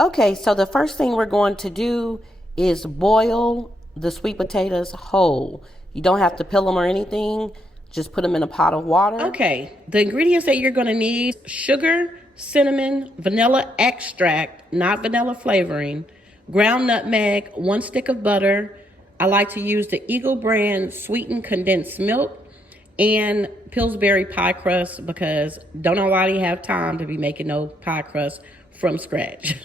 Okay, so the first thing we're going to do is boil the sweet potatoes whole. You don't have to peel them or anything. Just put them in a pot of water. Okay, the ingredients that you're going to need: sugar, cinnamon, vanilla extract, not vanilla flavoring, ground nutmeg, 1 stick of butter. I like to use the Eagle brand sweetened condensed milk, and Pillsbury pie crust, because don't nobody have time to be making no pie crust from scratch.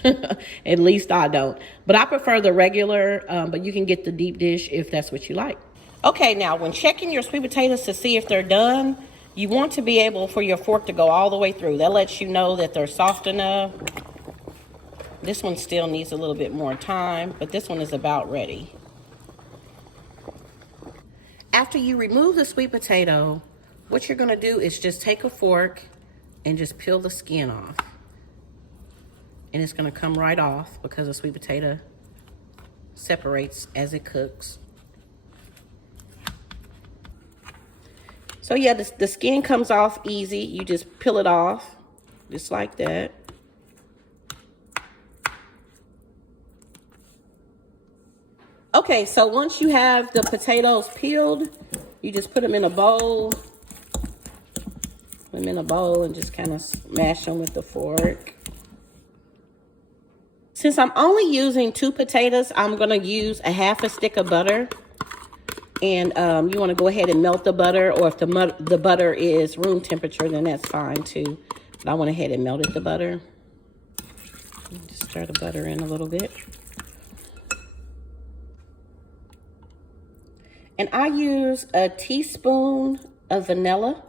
At least I don't. But I prefer the regular, but you can get the deep dish if that's what you like. Okay, now when checking your sweet potatoes to see if they're done, you want to be able for your fork to go all the way through. That lets you know that they're soft enough. This one still needs a little bit more time, but this one is about ready. After you remove the sweet potato, what you're gonna do is just take a fork and just peel the skin off. And it's gonna come right off because the sweet potato separates as it cooks. So yeah, the skin comes off easy. You just peel it off, just like that. Okay, so once you have the potatoes peeled, you just put them in a bowl. Put them in a bowl and just kind of smash them with the fork. Since I'm only using 2 potatoes, I'm gonna use a half a stick of butter. And you wanna go ahead and melt the butter, or if the butter is room temperature, then that's fine too. But I went ahead and melted the butter. Just stir the butter in a little bit. And I use a teaspoon of vanilla.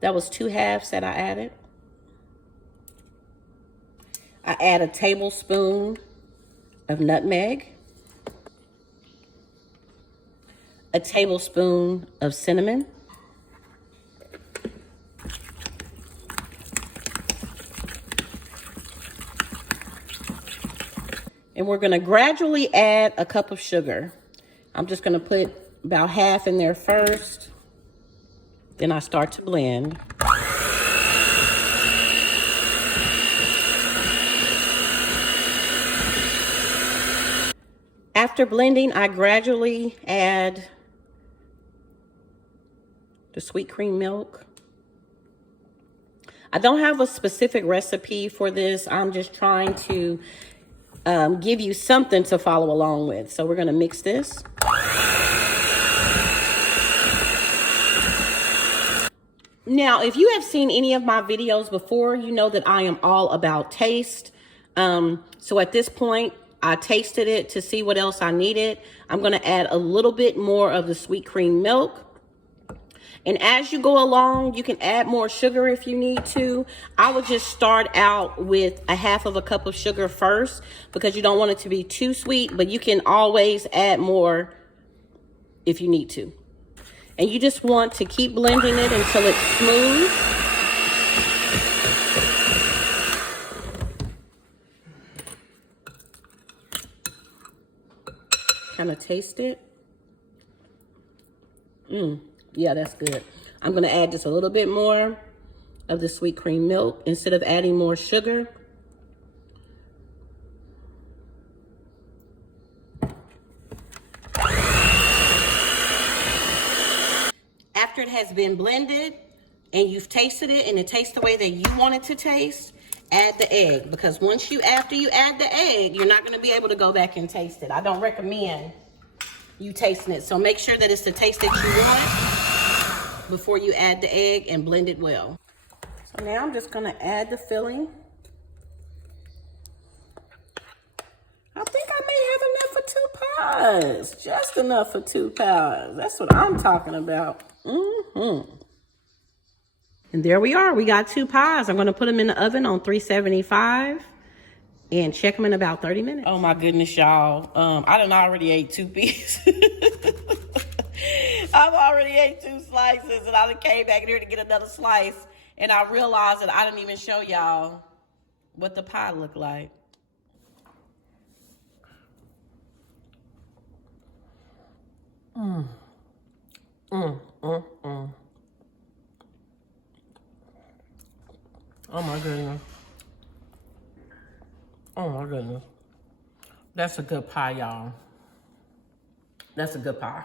That was 2 halves that I added. I add a tablespoon of nutmeg, a tablespoon of cinnamon, and we're gonna gradually add a cup of sugar. I'm just gonna put about half in there first, then I start to blend. After blending, I gradually add the sweet cream milk. I don't have a specific recipe for this. I'm just trying to give you something to follow along with. So we're gonna mix this. Now, if you have seen any of my videos before, you know that I am all about taste. So at this point, I tasted it to see what else I needed. I'm gonna add a little bit more of the sweet cream milk. And as you go along, you can add more sugar if you need to. I would just start out with a half of a cup of sugar first, because you don't want it to be too sweet, but you can always add more if you need to. And you just want to keep blending it until it's smooth. Kind of taste it. Yeah, that's good. I'm gonna add just a little bit more of the sweet cream milk instead of adding more sugar. After it has been blended and you've tasted it and it tastes the way that you want it to taste, add the egg. Because after you add the egg, you're not gonna be able to go back and taste it. I don't recommend you tasting it. So make sure that it's the taste that you want before you add the egg, and blend it well. So now I'm just gonna add the filling. I think I may have enough for 2 pies. Just enough for 2 pies. That's what I'm talking about. And there we are. We got 2 pies. I'm gonna put them in the oven on 375 and check them in about 30 minutes. Oh my goodness, y'all. I done already ate 2 pieces. I've already ate 2 slices, and I done came back in here to get another slice, and I realized that I didn't even show y'all what the pie looked like. Oh my goodness. Oh my goodness. That's a good pie, y'all. That's a good pie.